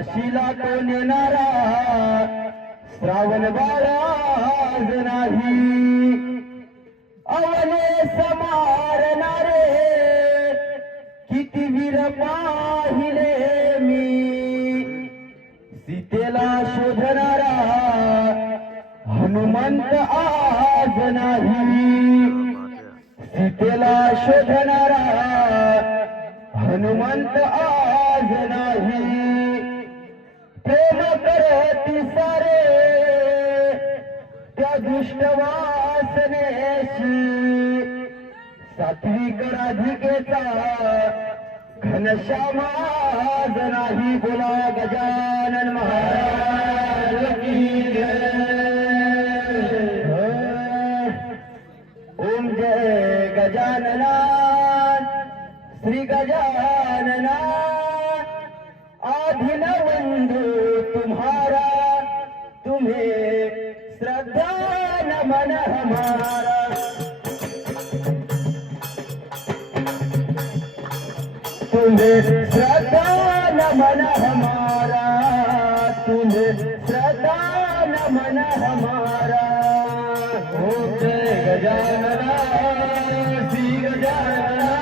काशीला तो नेणारा श्रावण बाळाज नाही. अवने समारणारे. किती वीर पाहिले मी. सीतेला शोधणारा हनुमंत आज नाही. सीतेला शोधणारा हनुमंत आज नाही. करती सारे त्या दुष्ट वासनेशी सात्विक राधिकेचा घनश्यामाज नाही बोला गजानन महाराज जय. ओम जय गजानना श्री गजानना आधीन बंधू तुम्हें श्रद्धा नमन हमारा तुम्हें श्रद्धा नमन हमारा। हो जय गजानना श्री गजानना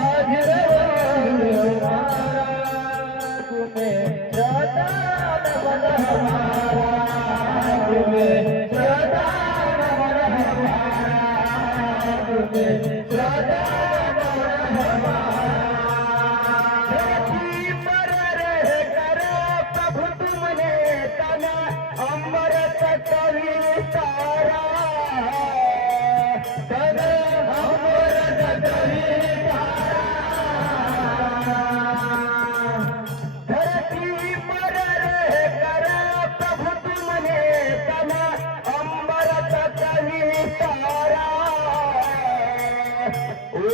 आज रवा तुम्हें हमारा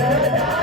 da da